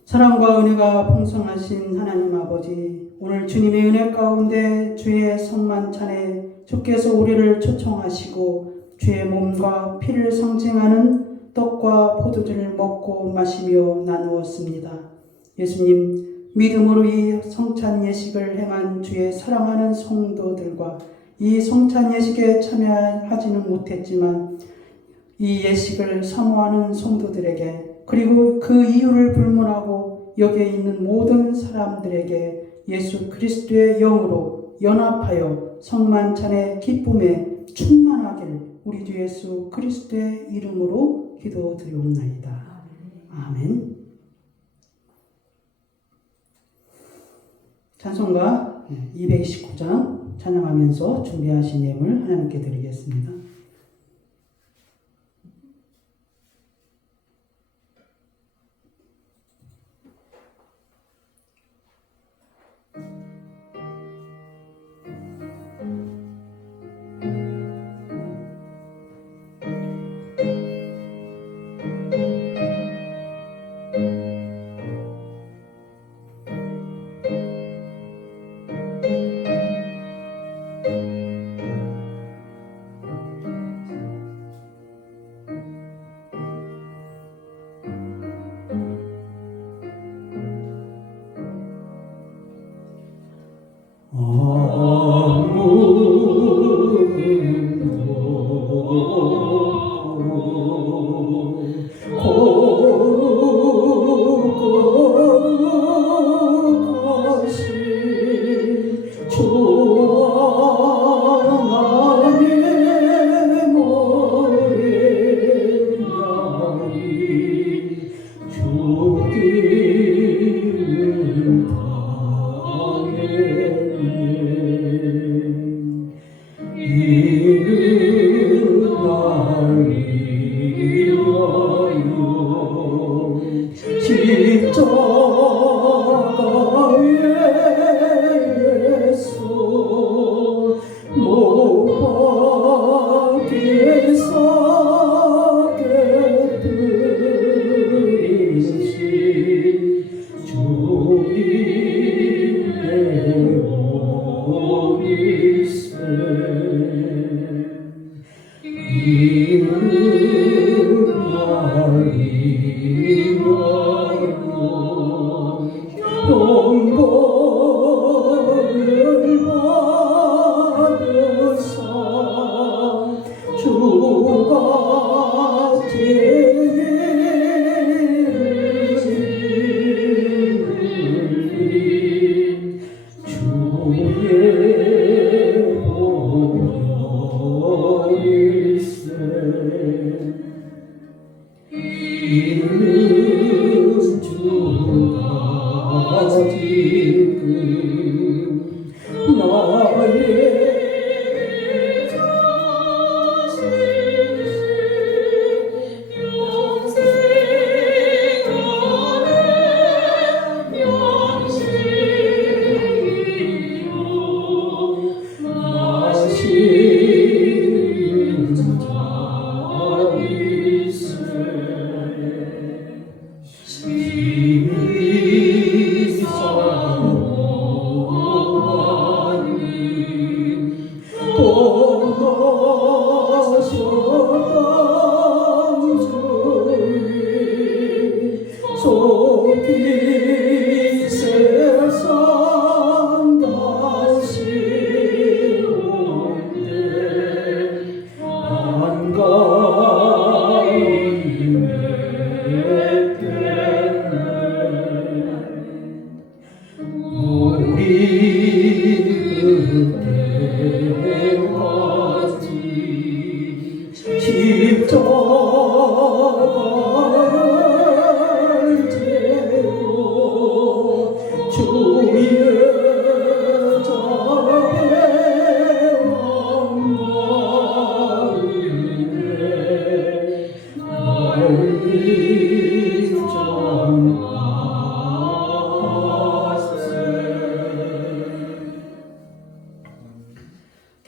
사랑과 은혜가 풍성하신 하나님 아버지, 오늘 주님의 은혜 가운데 주의 성만찬에 주께서 우리를 초청하시고 주의 몸과 피를 상징하는 떡과 포도주를 먹고 마시며 나누었습니다. 예수님, 믿음으로 이 성찬 예식을 행한 주의 사랑하는 성도들과 이 성찬 예식에 참여하지는 못했지만 이 예식을 사모하는 성도들에게 그리고 그 이유를 불문하고 여기에 있는 모든 사람들에게 예수 그리스도의 영으로 연합하여 성만찬의 기쁨에 충만하길 우리 주 예수 그리스도의 이름으로 기도드리옵나이다. 아멘. 찬송가 229장 찬양하면서 준비하신 예물 하나님께 드리겠습니다. 주가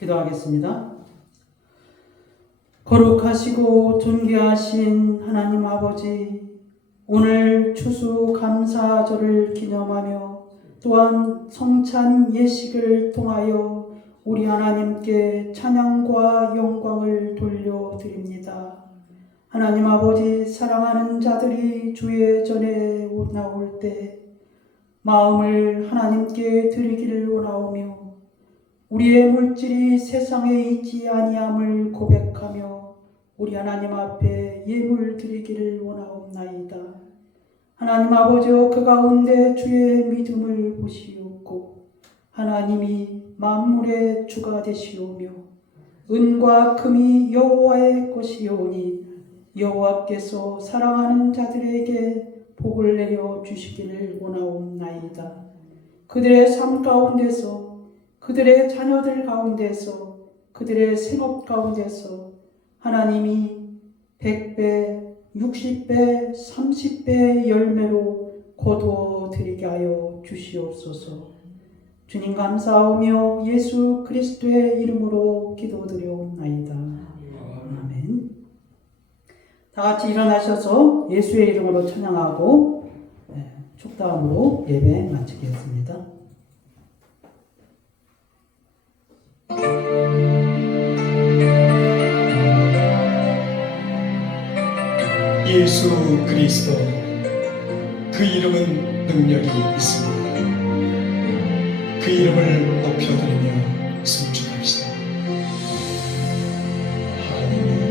기도하겠습니다. 거룩하시고 존귀하신 하나님 아버지, 오늘 추수감사절을 기념하며 또한 성찬 예식을 통하여 우리 하나님께 찬양과 영광을 돌려드립니다. 하나님 아버지, 사랑하는 자들이 주의 전에 나올 때 마음을 하나님께 드리기를 원하오며 우리의 물질이 세상에 있지 아니함을 고백하며 우리 하나님 앞에 예물 드리기를 원하옵나이다. 하나님 아버지여, 그 가운데 주의 믿음을 보시옵고 하나님이 만물의 주가 되시오며 은과 금이 여호와의 것이오니 여호와께서 사랑하는 자들에게 복을 내려 주시기를 원하옵나이다. 그들의 삶 가운데서, 그들의 자녀들 가운데서, 그들의 생업 가운데서 하나님이 100배, 60배, 30배의 열매로 거두어 드리게 하여 주시옵소서. 주님 감사하며 예수 그리스도의 이름으로 기도드려옵나이다. 아멘. 다 같이 일어나셔서 예수의 이름으로 찬양하고 축도함으로 예배 마치겠습니다. 예수 그리스도, 그 이름은 능력이 있습니다. 그 이름을 높여드리며 승축합시다. 할렐루야.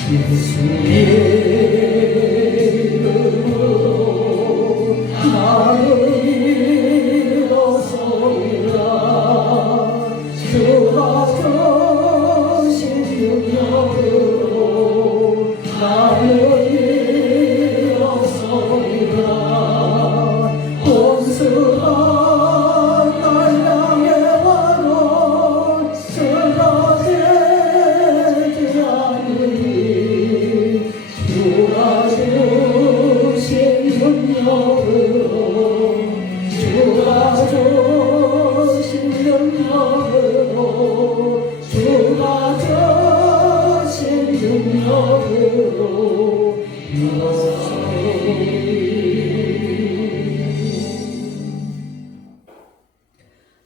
예수의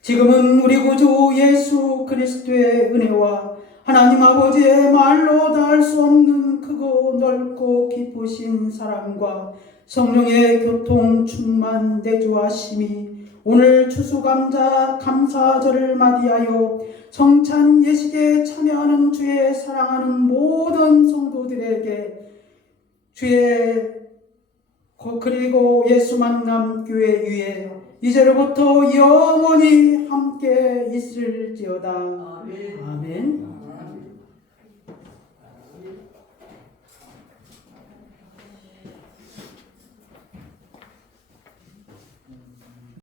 지금은 우리 구주 예수 그리스도의 은혜와 하나님 아버지의 말로 닿을 수 없는 크고 넓고 기쁘신 사랑과 성령의 교통 충만 내주하심이 오늘 추수감사절을 맞이하여 성찬 예식에 참여하는 주의 사랑하는 모든 성도들에게 주의 그리고 예수 만남 교회 위에 이제로부터 영원히 함께 있을지어다. 아멘. 아멘.